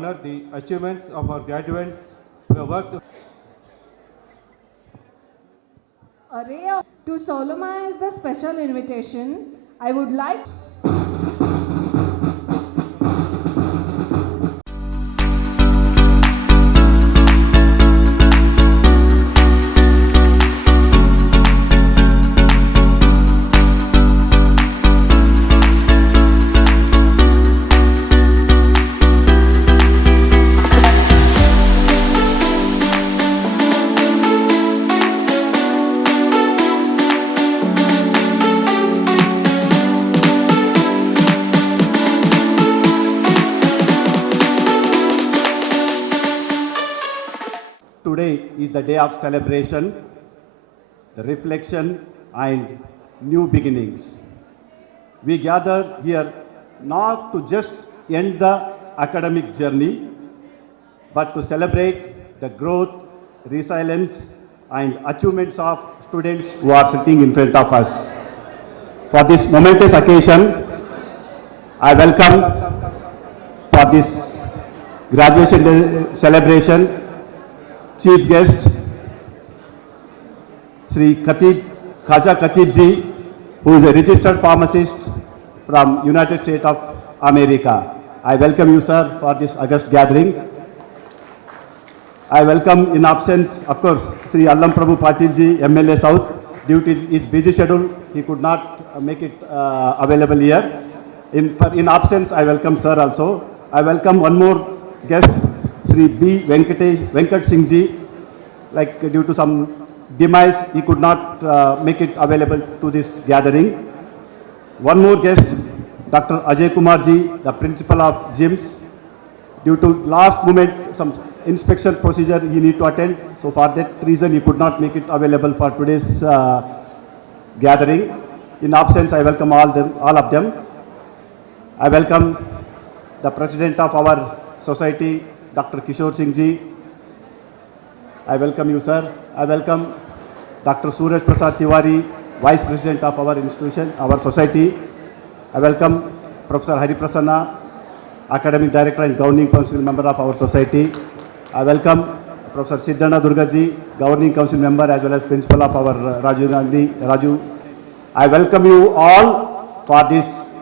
honor the achievements of our graduates who have worked. To solemnize the special invitation, I would like Today is the day of celebration, the reflection and new beginnings. We gather here not to just end the academic journey, but to celebrate the growth, resilience and achievements of students who are sitting in front of us. For this momentous occasion, I welcome for this graduation day celebration Chief guest Sri Khaja Khatib ji, who is a registered pharmacist from United States of America. I welcome you, sir, for this august gathering. I welcome in absence, of course, Sri Allam Prabhu Patil ji, MLA South. Due to his busy schedule, he could not make it available here. In absence, I welcome sir also. I welcome one more guest, Sri B. Venkat Singh ji. Like due to some demise, he could not make it available to this gathering. One more guest, Dr. Ajay Kumar ji, the principal of GIMS. Due to last moment, some inspection procedure he need to attend. So for that reason, he could not make it available for today's gathering. In absence, I welcome all of them. I welcome the president of our society, Dr. Kishore Singh ji. I welcome you, sir. I welcome Dr. Suraj Prasad Tiwari, Vice President of our institution, our society. I welcome Professor Hari Prasanna, Academic Director and Governing Council Member of our society. I welcome Professor Siddhana Durgaji, Governing Council Member as well as Principal of our Raju. I welcome you all for this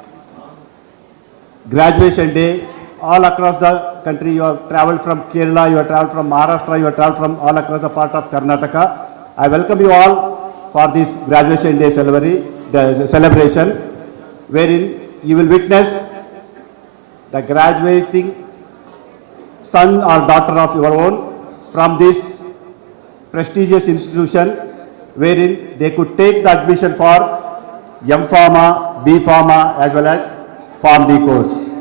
graduation day. All across the country, you have travelled from Kerala, you have travelled from Maharashtra, you have travelled from all across the part of Karnataka. I welcome you all for this graduation day celebration, wherein you will witness the graduating son or daughter of your own from this prestigious institution, wherein they could take the admission for M Pharma, B Pharma as well as PharmD course.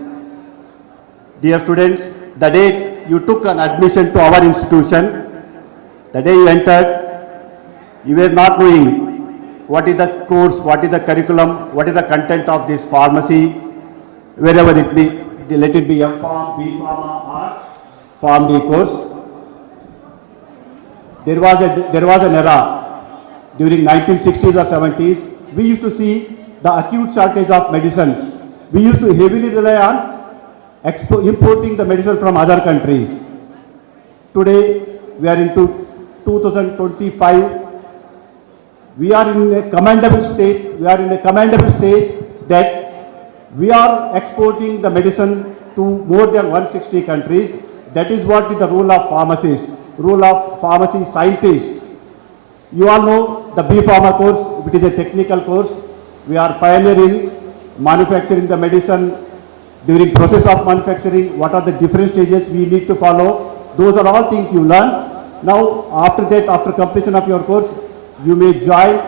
Dear students, the day you took an admission to our institution, the day you entered, you were not knowing what is the course, what is the curriculum, what is the content of this pharmacy, wherever it be, let it be M Pharm, B Pharma or PharmD course. There was an era during 1960s or 70s, we used to see the acute shortage of medicines. We used to heavily rely on importing the medicine from other countries. Today, we are into 2025. We are in a commendable state. We are in a commendable stage that we are exporting the medicine to more than 160 countries. That is what is the role of pharmacist, role of pharmacy scientist. You all know the B Pharma course, which is a technical course. We are pioneering manufacturing the medicine. During process of manufacturing, what are the different stages we need to follow? Those are all things you learn. Now, after that, after completion of your course, you may join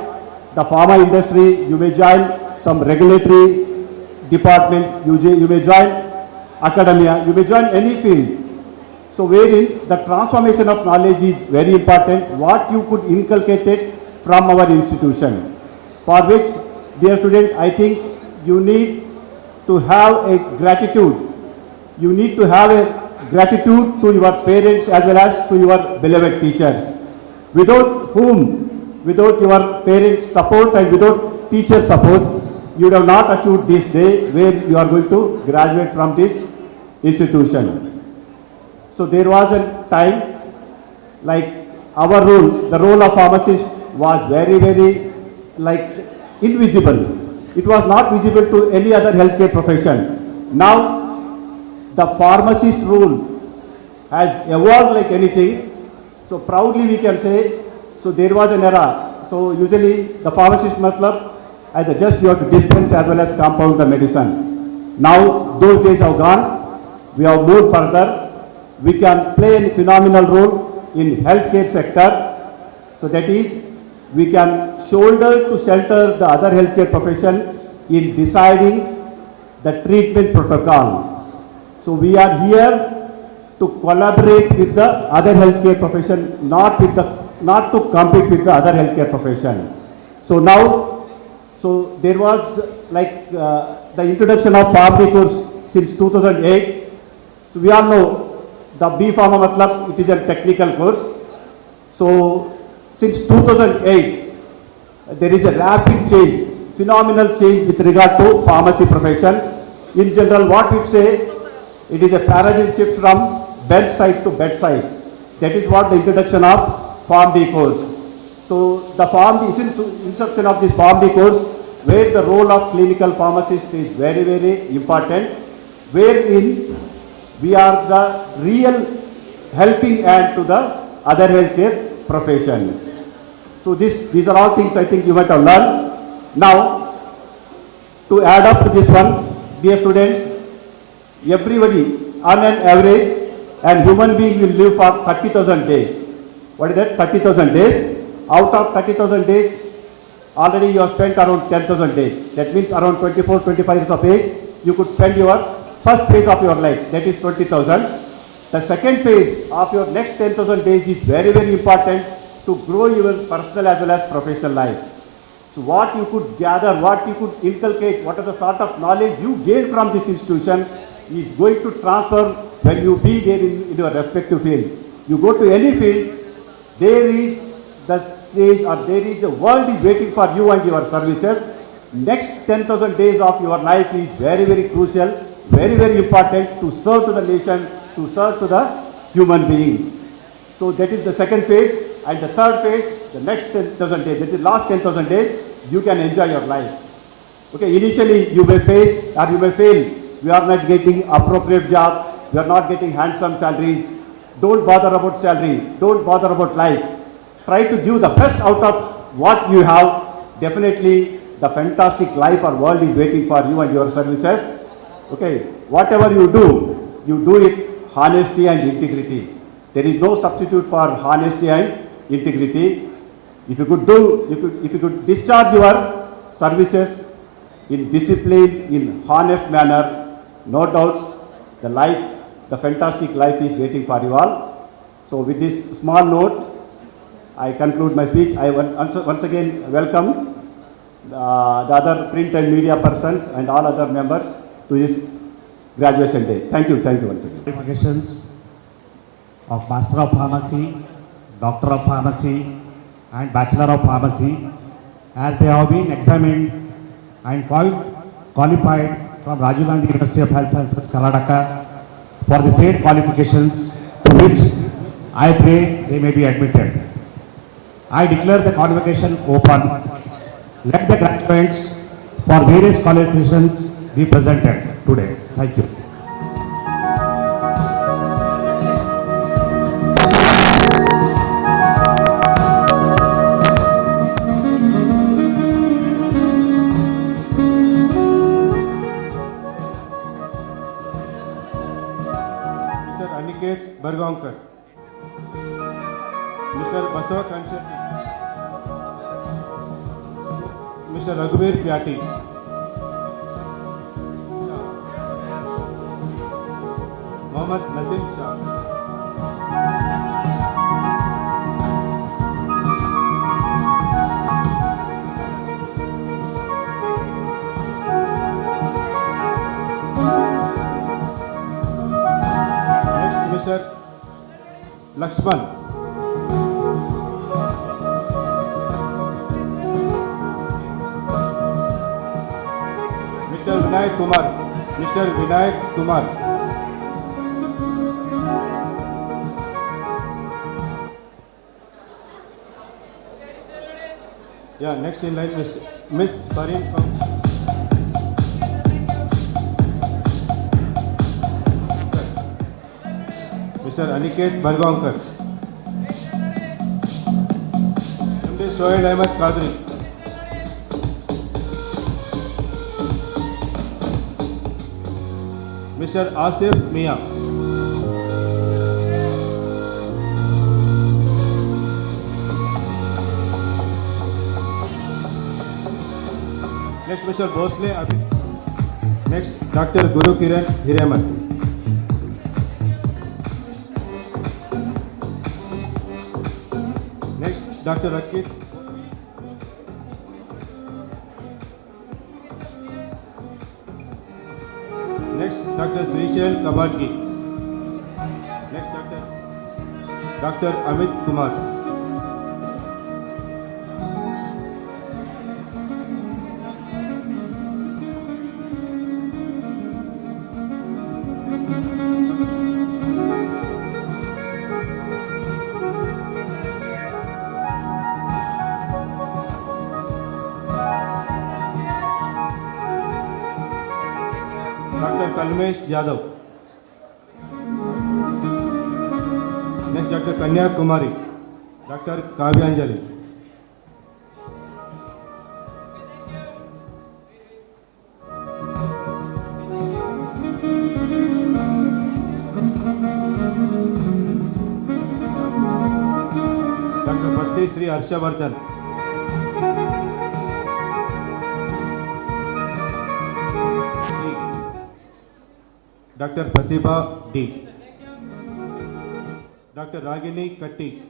the pharma industry, you may join some regulatory department, you may join academia, you may join any field. So, wherein the transformation of knowledge is very important, what you could inculcate it from our institution. For which, dear students, I think you need to have a gratitude. You need to have a gratitude to your parents as well as to your beloved teachers, without whom, without your parents' support and without teacher support, you would have not achieved this day where you are going to graduate from this institution. So there was a time like our role, the role of pharmacist was very like invisible. It was not visible to any other healthcare profession. Now the pharmacist role has evolved like anything. So proudly we can say, so there was an era. So usually the pharmacist matlab, either just you have to dispense as well as compound the medicine. Now those days have gone. We have moved further. We can play a phenomenal role in healthcare sector. So that is, we can shoulder to shelter the other healthcare profession in deciding the treatment protocol. So we are here to collaborate with the other healthcare profession, not to compete with the other healthcare profession. So now, so there was like the introduction of pharmacy course since 2008. So we all know the B Pharma matlab, it is a technical course. So since 2008, there is a rapid change, phenomenal change with regard to pharmacy profession. In general, what we say, it is a paradigm shift from bedside to bedside. That is what the introduction of PharmD course. So the inception of this PharmD course, where the role of clinical pharmacist is very important, wherein we are the real helping hand to the other healthcare profession. So these are all things I think you might have learned. Now, to add up to this one, dear students, everybody on an average, and human being will live for 30,000 days. What is that? 30,000 days. Out of 30,000 days, already you have spent around 10,000 days. That means around 24, 25 years of age, you could spend your first phase of your life, that is 20,000. The second phase of your next 10,000 days is very important to grow your personal as well as professional life. So what you could gather, what you could inculcate, what are the sort of knowledge you gain from this institution is going to transfer when you be there in your respective field. You go to any field, there is the stage or there is a world is waiting for you and your services. Next 10,000 days of your life is very crucial, very important to serve to the nation, to serve to the human being. So that is the second phase. And the third phase, the next 10,000 days, that is last 10,000 days, you can enjoy your life. Okay, initially you may face or you may fail. We are not getting appropriate job. We are not getting handsome salaries. Don't bother about salary. Don't bother about life. Try to give the best out of what you have. Definitely the fantastic life or world is waiting for you and your services. Okay, whatever you do it honesty and integrity. There is no substitute for honesty and integrity. If you could discharge your services in discipline, in honest manner, no doubt the fantastic life is waiting for you all. So with this small note, I conclude my speech. I once again welcome the other print and media persons and all other members to this graduation day. Thank you once again. Qualifications of Master of Pharmacy, Doctor of Pharmacy and Bachelor of Pharmacy, as they have been examined and qualified from Rajiv Gandhi University of Health Sciences, Karnataka, for the said qualifications to which I pray they may be admitted. I declare the convocation open. Let the graduates for various qualifications be presented today. Thank you. Mr. Aniket Bargaonkar, Mr. Basav Kanshetty, Mr. Raghuveer Pyati, Mohammad Nazim Shah, next Mr. Lakshman, Mr. Vinayak Kumar, Yeah, next in line, Miss Farin from Mr. Aniket Bargaonkar. MD Shoaib Ahmed Qadri. Mr. Asif Mia. Next, Mr. Bhosle Abhi. Next, Dr. Guru Kiran Hireman. Next, Dr. Rakit. Next, Dr. Srishel Kabadgi. Next, Dr. Amit Kumar. Dr. Kalmesh Yadav. Next, Dr. Kanya Kumari. Dr. Kavyanjali. Dr. Bhatti Sri Harshavardhan. Dr. Pratibha D. Dr. Ragini Katti.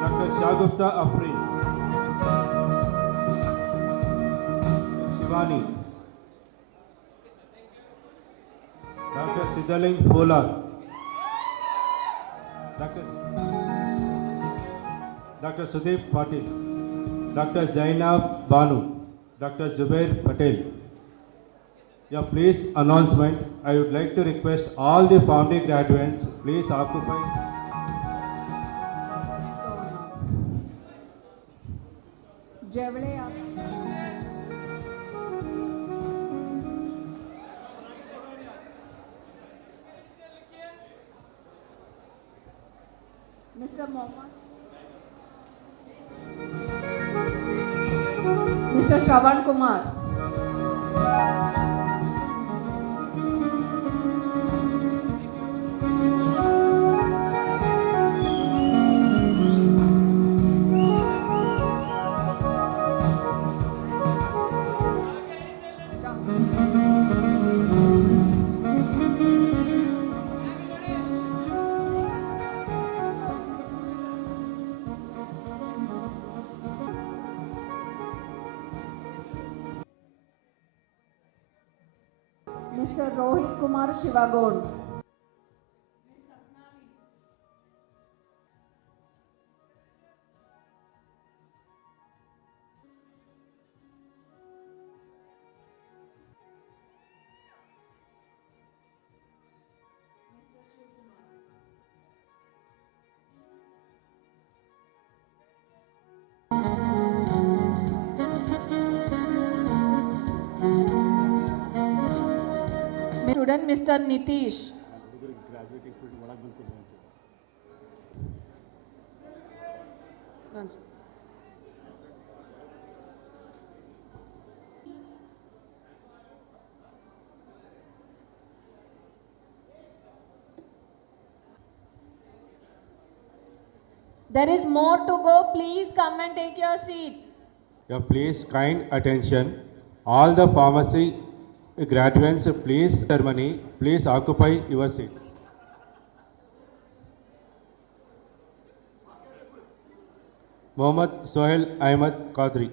Dr. Shagupta Afrin. Shivani. Dr. Sidaling Polar. Dr. Sudeep Patil. Dr. Zainab Banu. Dr. Zubair Patel. Yeah, please announcement. I would like to request all the family graduates, please occupy. Jevle Mr. Mohammed. Mr. Shravan Kumar. Mr. Rohit Kumar Shivagond. Student Mr. Nitish. There is more to go. Please come and take your seat. Yeah, please kind attention. All the pharmacy graduates, please ceremony, please occupy your seat. Mohammad Sohail Ahmed Qadri.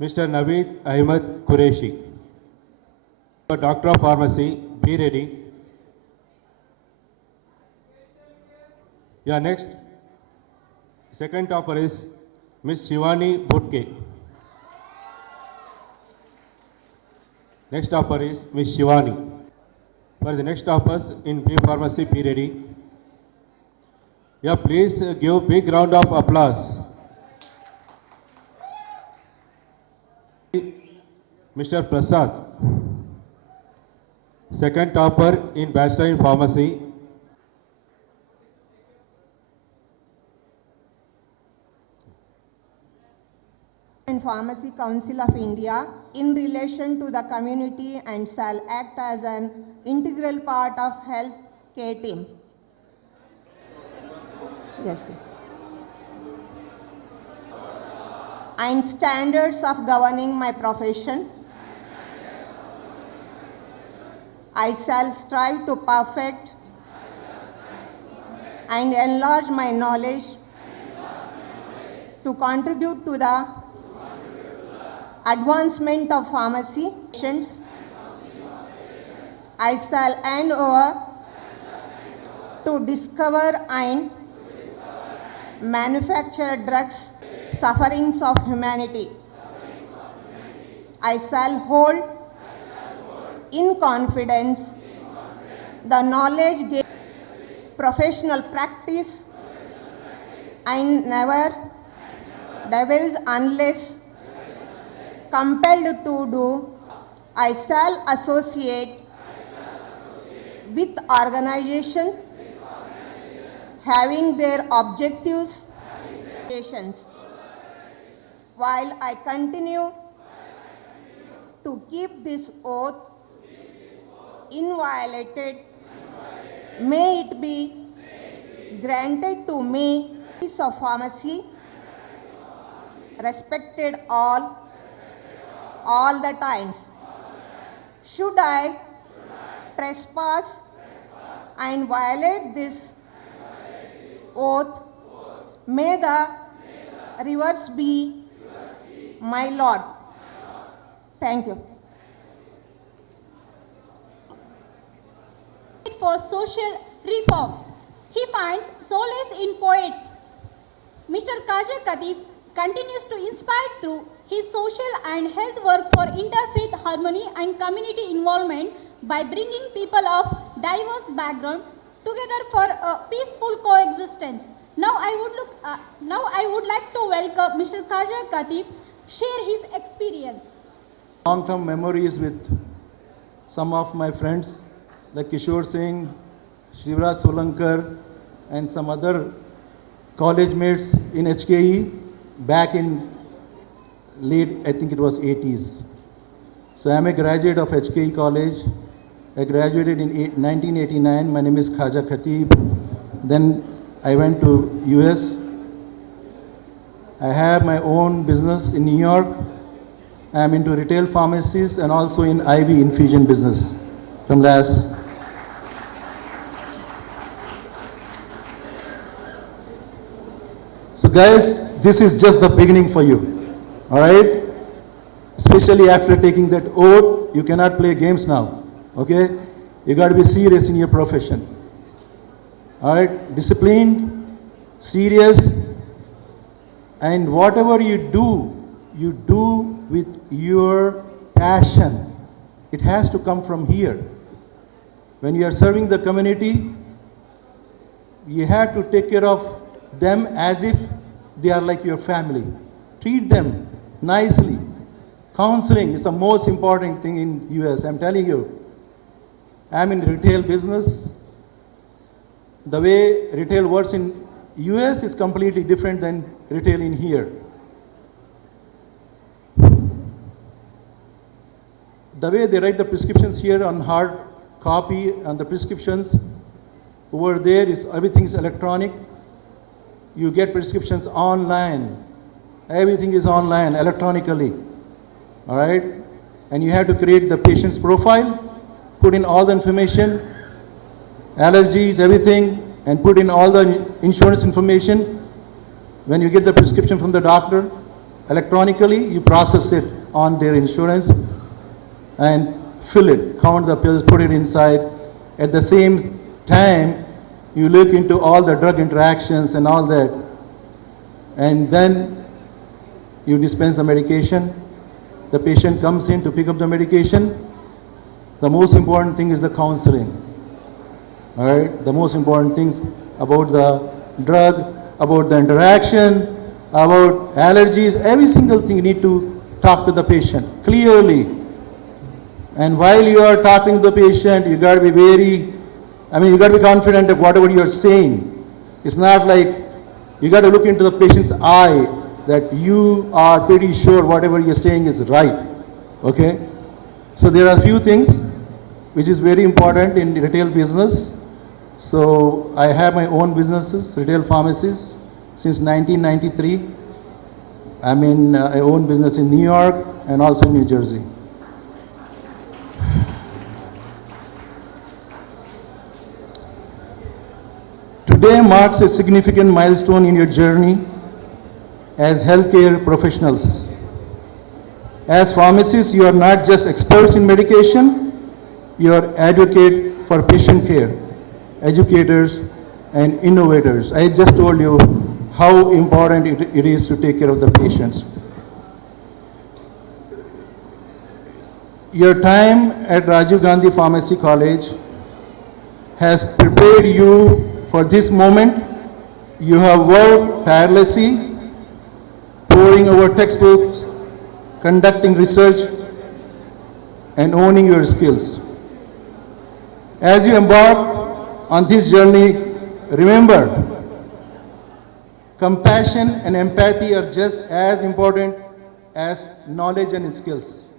Mr. Naveed Ahmed Qureshi. Doctor of Pharmacy, be ready. Yeah, next. Second topper is Miss Shivani Bhutke. Next topper is Miss Shivani. For the next toppers in B Pharmacy, be ready. Yeah, please give big round of applause. Mr. Prasad. Second topper in Bachelor in Pharmacy. and Pharmacy Council of India in relation to the community and shall act as an integral part of health care team. Yes, sir. And standards of governing my profession. I shall strive to perfect and enlarge my knowledge to contribute to the advancement of pharmacy patients. I shall hand over to discover and manufacture drugs sufferings of humanity. I shall hold in confidence the knowledge gained professional practice and never divulge unless compelled to do. I shall associate with organization having their objectives while I continue to keep this oath inviolated. May it be granted to me peace of pharmacy, respected all the times. Should I trespass and violate this oath, may the reverse be my Lord. Thank you. For social reform. He finds solace in poet. Mr. Khaja Khatib continues to inspire through his social and health work for interfaith harmony and community involvement by bringing people of diverse background together for a peaceful coexistence. Now I would like to welcome Mr. Khaja Khatib share his experience. Long-term memories with some of my friends like Kishore Singh, Shivraj Solankar, and some other college mates in HKE back in late, I think it was 80s. So I'm a graduate of HKE College. I graduated in 1989. My name is Khaja Khatib. Then I went to US. I have my own business in New York. I'm into retail pharmacies and also in IV infusion business from last. So guys, this is just the beginning for you, all right? Especially after taking that oath, you cannot play games now, okay? You got to be serious in your profession, all right? Disciplined, serious, and whatever you do with your passion. It has to come from here. When you are serving the community, you have to take care of them as if they are like your family. Treat them nicely. Counseling is the most important thing in US, I'm telling you. I'm in retail business. The way retail works in US is completely different than retail in here. The way they write the prescriptions here on hard copy and the prescriptions over there is everything is electronic. You get prescriptions online. Everything is online, electronically. All right? And you have to create the patient's profile, put in all the information, allergies, everything, and put in all the insurance information when you get the prescription from the doctor. electronically, you process it on their insurance and fill it, count the pills, put it inside. At the same time, you look into all the drug interactions and all that, and then you dispense the medication. The patient comes in to pick up the medication. The most important thing is the counseling. All right, the most important things about the drug, about the interaction, about allergies, every single thing you need to talk to the patient clearly. And while you are talking to the patient, you got to be you got to be confident of whatever you are saying. It's not like you got to look into the patient's eye that you are pretty sure whatever you're saying is right. Okay? So there are a few things which is very important in retail business. So I have my own businesses, retail pharmacies, since 1993. I own business in New York and also in New Jersey. Today marks a significant milestone in your journey as healthcare professionals. As pharmacists, you are not just experts in medication, you are advocates for patient care, educators, and innovators. I just told you how important it is to take care of the patients. Your time at Rajiv Gandhi Pharmacy College has prepared you for this moment. You have worked tirelessly, poring over textbooks, conducting research, and owning your skills. As you embark on this journey, remember, compassion and empathy are just as important as knowledge and skills.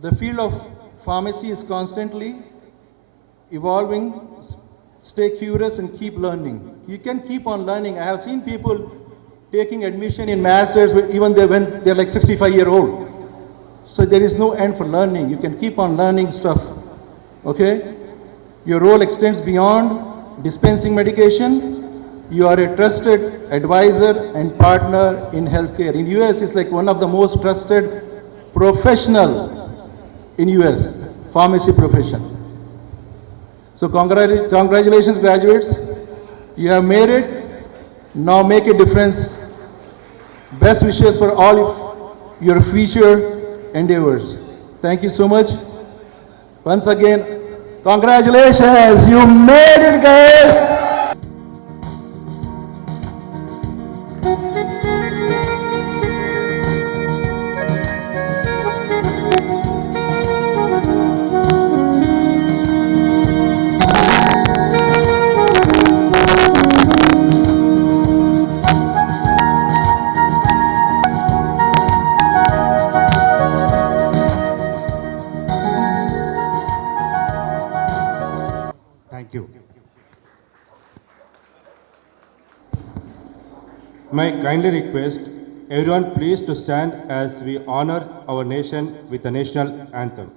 The field of pharmacy is constantly evolving. Stay curious and keep learning. You can keep on learning. I have seen people taking admission in masters even when they're like 65-year-old. So there is no end for learning. You can keep on learning stuff. Okay? Your role extends beyond dispensing medication. You are a trusted advisor and partner in healthcare. In US, it's like one of the most trusted professional in US, pharmacy profession. So congratulations, graduates. You have made it. Now make a difference. Best wishes for all of your future endeavors. Thank you so much. Once again, congratulations. You made it, guys. Thank you. May I kindly request everyone please to stand as we honor our nation with the national anthem.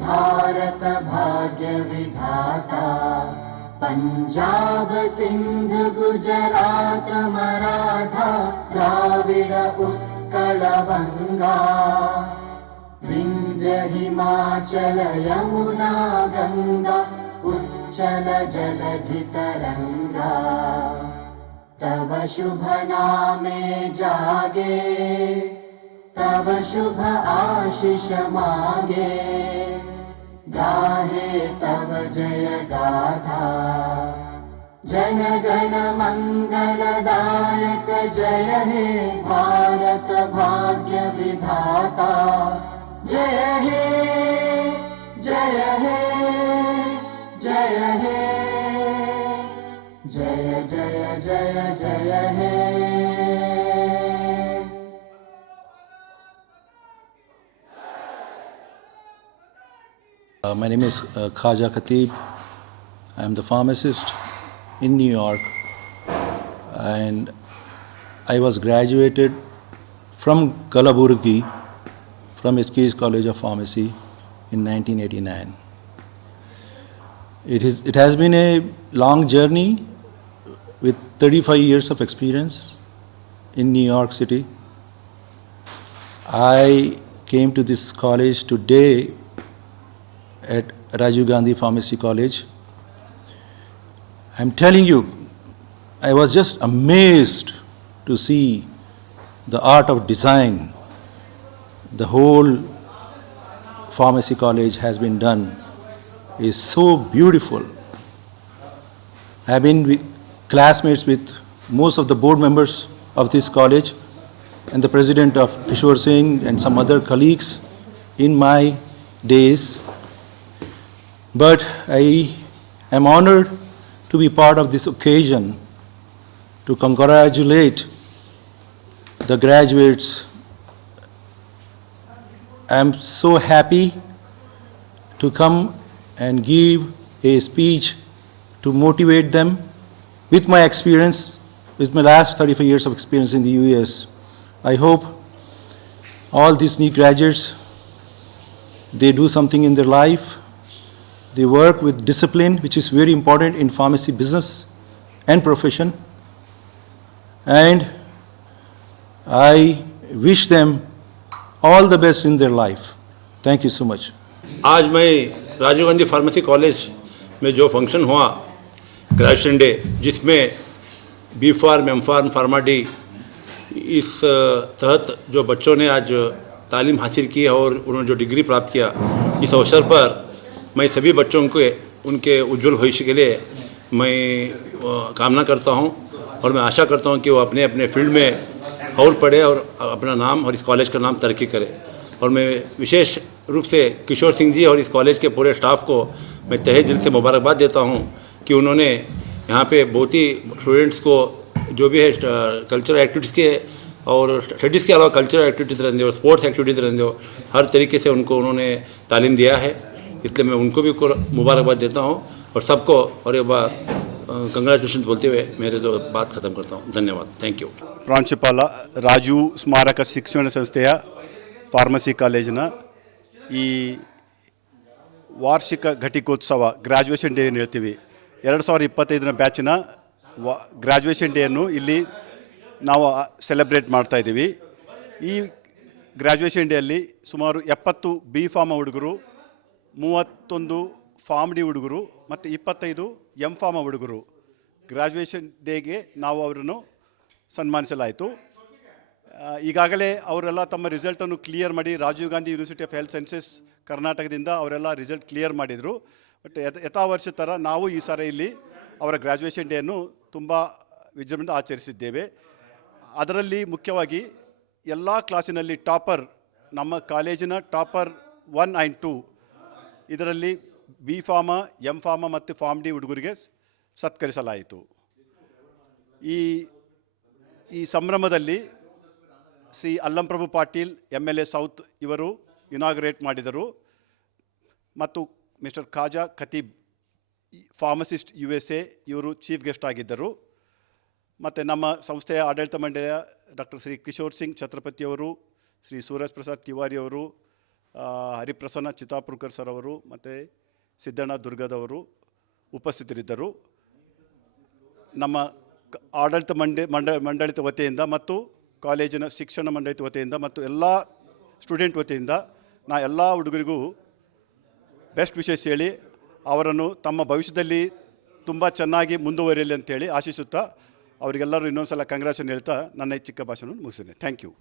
Bharat भाग्य विधाता पंजाब सिंध गुजरात मराठा द्राविड उत्कल बंगा विंध्य हिमाचल यमुना गंगा उच्चल जलधि तरंगा तव शुभ नामे जागे तव शुभ आशीष मांगे गाहे तव जय गाथा जन गण मंगलदायक जय हे भारत भाग्य विधाता जय हे जय हे जय हे जय जय जय जय हे My name is Khaja Khatib. I am the pharmacist in New York, and I was graduated from Kalaburgi from HKS College of Pharmacy in 1989. It has been a long journey with 35 years of experience in New York City. I came to this college today at Rajiv Gandhi Pharmacy College. I'm telling you, I was just amazed to see the art of design. The whole pharmacy college has been done is so beautiful. I've been classmates with most of the board members of this college and the president of Kishore Singh and some other colleagues in my days. But I am honored to be part of this occasion to congratulate the graduates. I am so happy to come and give a speech to motivate them with my experience, with my last 35 years of experience in the US. I hope all these new graduates, they do something in their life. They work with discipline, which is very important in pharmacy business and profession. And I wish them all the best in their life. Thank you so much. आज मैं Rajiv Gandhi pharmacy college में जो function हुआ graduation day, जिसमें B pharm, M pharm, pharma D, इस तहत जो बच्चों ने आज तालीम हासिल की और उन्होंने जो डिग्री प्राप्त किया, इस अवसर पर मैं सभी बच्चों के उनके उज्जवल भविष्य के लिए मैं कामना करता हूं और मैं आशा करता हूं कि वो अपने अपने फील्ड में और पढ़े और अपना नाम और इस कॉलेज का नाम तरक्की करे। और मैं विशेष रूप से किशोर सिंह जी और इस कॉलेज के पूरे स्टाफ को मैं तहे दिल से मुबारकबाद देता हूं कि उन्होंने यहाँ पे बहुत ही स्टूडेंट्स को जो भी है कल्चरल एक्टिविटीज़ के और स्टडीज़ के अलावा कल्चरल एक्टिविटीज़ रहने और स्पोर्ट्स एक्टिविटीज़ रहने हो, हर तरीके से उनको उन्होंने तालीम दिया है। इसलिए मैं उनको भी मुबारकबाद देता हूँ और सबको और एक बार कंग्रेचुलेशन बोलते हुए मेरे दो बात ख़त्म करता हूँ। धन्यवाद। Thank you. ಪ್ರಾಂಶುಪಾಲ ರಾಜು ಸ್ಮಾರಕ ಶಿಕ್ಷಣ ಸಂಸ್ಥೆಯ ಫಾರ್ಮಸಿ ಕಾಲೇಜಿನ ಈ ವಾರ್ಷಿಕ ಘಟಿಕೋತ್ಸವ ಗ್ರ್ಯಾಜುಯೇಷನ್ ಡೇ ಏನು ಹೇಳ್ತೀವಿ, 2025ರ ಬ್ಯಾಚಿನ ಗ್ರ್ಯಾಜುಯೇಷನ್ ಡೇಯನ್ನು ಇಲ್ಲಿ ನಾವು ಸೆಲೆಬ್ರೇಟ್ ಮಾಡ್ತಾಯಿದ್ದೀವಿ. ಈ ಗ್ರ್ಯಾಜುಯೇಷನ್ ಡೇಯಲ್ಲಿ ಸುಮಾರು 70 ಬಿ ಫಾರ್ಮ ಹುಡುಗರು, 31 ಫಾರ್ಮ್ ಡಿ ಹುಡುಗರು ಮತ್ತು 25 ಎಂ ಫಾರ್ಮ ಹುಡುಗರು ಗ್ರ್ಯಾಜುಯೇಷನ್ ಡೇಗೆ ನಾವು ಅವರನ್ನು ಸನ್ಮಾನಿಸಲಾಯಿತು. ಈಗಾಗಲೇ ಅವರೆಲ್ಲ ತಮ್ಮ ರಿಸಲ್ಟನ್ನು ಕ್ಲಿಯರ್ ಮಾಡಿ Rajiv Gandhi university of health sciences ಕರ್ನಾಟಕದಿಂದ ಅವರೆಲ್ಲ ರಿಸಲ್ಟ್ ಕ್ಲಿಯರ್ ಮಾಡಿದರು. ಬಟ್ ಯಥಾ ವರ್ಷ ಥರ ನಾವು ಈ ಸಾರಿ ಇಲ್ಲಿ ಅವರ ಗ್ರ್ಯಾಜುಯೇಷನ್ ಡೇಯನ್ನು ತುಂಬ ವಿಜೃಂಭಣೆಯಿಂದ ಆಚರಿಸಿದ್ದೇವೆ. ಅದರಲ್ಲಿ ಮುಖ್ಯವಾಗಿ ಎಲ್ಲ ಕ್ಲಾಸಿನಲ್ಲಿ ಟಾಪರ್, ನಮ್ಮ ಕಾಲೇಜಿನ ಟಾಪರ್ 1 and 2 ಇದರಲ್ಲಿ ಬಿ ಫಾರ್ಮ, ಎಂ ಫಾರ್ಮ ಮತ್ತು ಫಾರ್ಮ್ ಡಿ ಹುಡುಗರಿಗೆ ಸತ್ಕರಿಸಲಾಯಿತು. ಈ ಸಂಭ್ರಮದಲ್ಲಿ ಶ್ರೀ ಅಲ್ಲಂಪ್ರಭು ಪಾಟೀಲ್ MLA ಸೌತ್ ಇವರು ಇನಾಗ್ರೇಟ್ ಮಾಡಿದರು ಮತ್ತು mister Khaja Khatib pharmacist USA ಇವರು ಚೀಫ್ ಗೆಸ್ಟ್ ಆಗಿದ್ದರು. ಮತ್ತು ನಮ್ಮ ಸಂಸ್ಥೆಯ ಆಡಳಿತ ಮಂಡಳಿಯ ಡಾಕ್ಟರ್ ಶ್ರೀ ಕಿಶೋರ್ ಸಿಂಗ್ ಛತ್ರಪತಿಯವರು, ಶ್ರೀ ಸೂರಜ್ ಪ್ರಸಾದ್ ತಿವಾರಿಯವರು, ಹರಿಪ್ರಸನ್ನ ಚಿತ್ತಾಪುರ್ಕರ್ ಸರ್ ಅವರು ಮತ್ತು ಸಿದ್ದಣ್ಣ ದುರ್ಗದವರು ಉಪಸ್ಥಿತರಿದ್ದರು. ನಮ್ಮ ಆಡಳಿತ ಮಂಡಳಿತ ವತಿಯಿಂದ ಮತ್ತು ಕಾಲೇಜಿನ ಶಿಕ್ಷಣ ಮಂಡಳಿತ ವತಿಯಿಂದ ಮತ್ತು ಎಲ್ಲ ಸ್ಟೂಡೆಂಟ್ ವತಿಯಿಂದ ನಾ ಎಲ್ಲ ಹುಡುಗರಿಗೂ ಬೆಸ್ಟ್ ವಿಶಸ್ ಹೇಳಿ ಅವರನ್ನು ತಮ್ಮ ಭವಿಷ್ಯದಲ್ಲಿ ತುಂಬ ಚೆನ್ನಾಗಿ ಮುಂದುವರಿಯಲಿ ಅಂತೇಳಿ ಆಶಿಸುತ್ತಾ ಅವರಿಗೆಲ್ಲರೂ ಇನ್ನೊಂದು ಸಲ ಕಂಗ್ರ್ಯಾಚುಲೇಷನ್ ಹೇಳ್ತಾ ನನ್ನ ಈ ಚಿಕ್ಕ ಭಾಷಣ ಮುಗಿಸ್ತೇನೆ. Thank you.